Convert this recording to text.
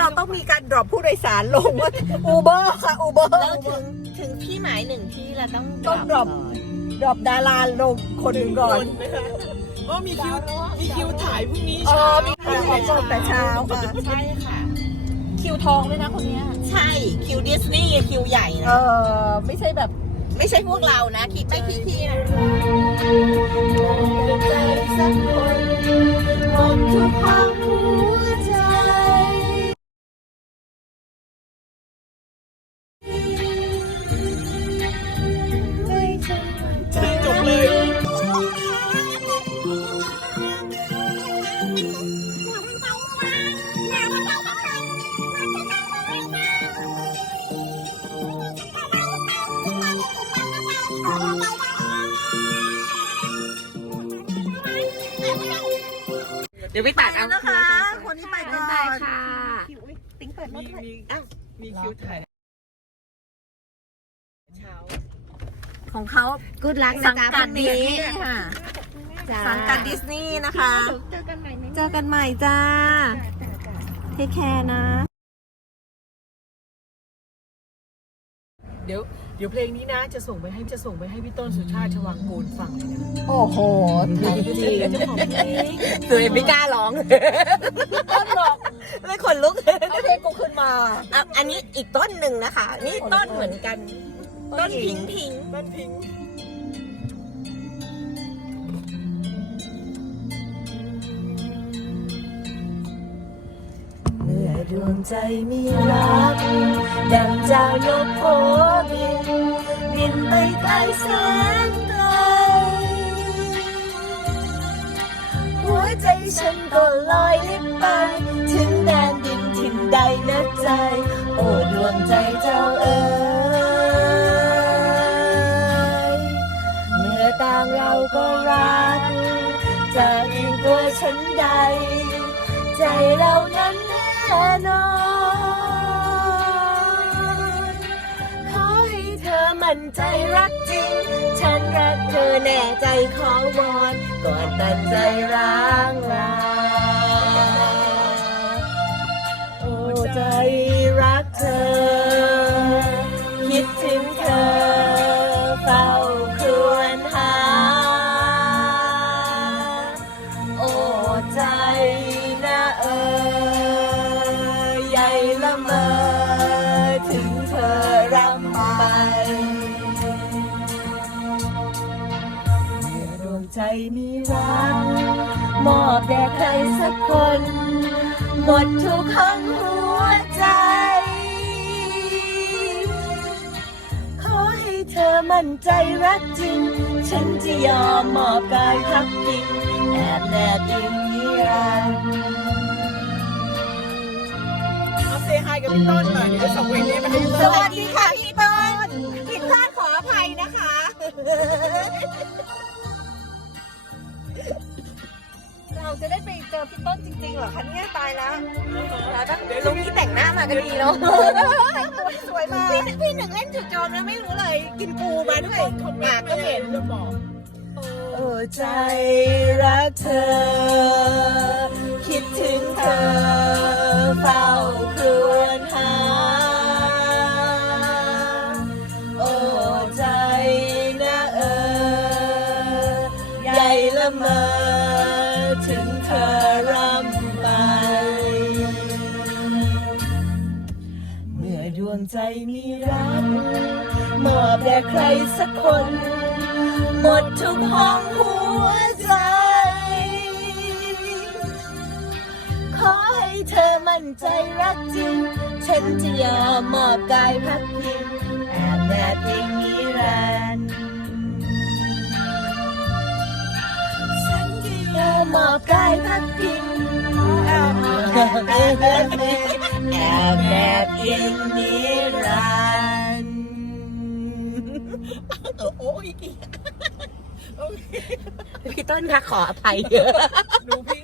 เราต้องมีการดรอปผู้โดยสารลงว่าอูเบอร์ค่ะอูเบอร์เราถึงถึงที่หมายหนึ่งที่เราต้องต้อง drop ก่อนดรอปดาราลงคนหนึ่งก่อนเพราะมีคิวมีคิวถ่ายพรุ่งนี้อ๋อเช้ามีคิวของแต่เช้าค่ะใช่ค่ะ คิวทองด้วยนะคนเนี้ย ใช่คิวดิสนีย์คิวใหญ่เอนะอไม่ใช่แบบ ไม่ใช่พวกเรานะคิดไม่คิดที่นะ เดี๋ยวไปตัดเอานะคะ คนนี้ไปก่อนได้ค่ะติ๊งเปิดรมีถให้มีมีคิวถ่ายเช้าของเขากูดลักสันะงจ๊ะกัดพรุ่งดิสนี้นีย์ค่ะจ้าสังกัดดิสนีย์นะคะ เจอกันใหม่ในเจอกันใหม่จ้าเทคแคร์นะ เดี๋ยว เดี๋ยวเพลงนี้นะ จะส่งไปให้จะส่งไปให้พี่ต้นสุชาติชวังกูลฟังเลยนะโอ้โหจริงจริงเดี๋ยวจะบอกเพลงสวยไม่กล้าร้องต้นบอกเลยขนลุกเอาเพลงกูขึ้นมาอะอันนี้อีกต้นหนึ่งนะคะ นี่ต้นเหมือนกัน ต้นพิงพิงบ้นพิงค์เมื่อดวงใจมีรัก บินไกลแสนไกล หัวใจฉันก็ลอยลิบไป ถึงแดนดินถิ่นใดนะใจ โอ้ดวงใจเจ้าเอ๋ยเมื่อต่างเราก็รักจะยิงตัวฉันใด ใจเรานั้นแน่นอน นใจรักจริง ฉันรักเธอแน่ใจขอวอนก่อน ใจมีรัก มอบแด่ใครสักคน หมดทุกข้างหัวใจ ขอให้เธอมั่นใจรักจริง ฉันจะยอมมอบกายพักพิงแอบแนบอิงนิรันดร์เอาเซฮายกับพี่ต้นหน่อยเดี๋ยวจะส่งเพลงนี้ไปให้พี่สต้นวัสดีค่ะพี่ต้นผิดพลาดขออภัยนะคะ เราจะได้ไปเจอพี่ต้นจริงๆเหรอคะเนี่ยตายแล้วแล้วต้องลุงนี้แต่งหน้ามากันดีเนาะสวยมากพี่พี่หนึ่งเล่นจุดโจมแล้วไม่รู้เลย กินปูมาด้วยคอมเมปานกต์ก็ไม่เห็เห็นนจะบอกโอ้ใจรักเธอ คิดถึงเธอเฝ้าคร เธอรำไป เมื่อดวงใจมีรักมอบแด่ใครสักคน หมดทุกห้องหัวใจ ขอให้เธอมั่นใจรักจริง ฉันจะยอมมอบกายพักพิงแอบแนบยิงนิรันดร์ มมอบกายพักพิงแอบแนบแอบแนบยิงนิรันดร์โอ้ยพี่ต้นคะขออภัยหนูพิ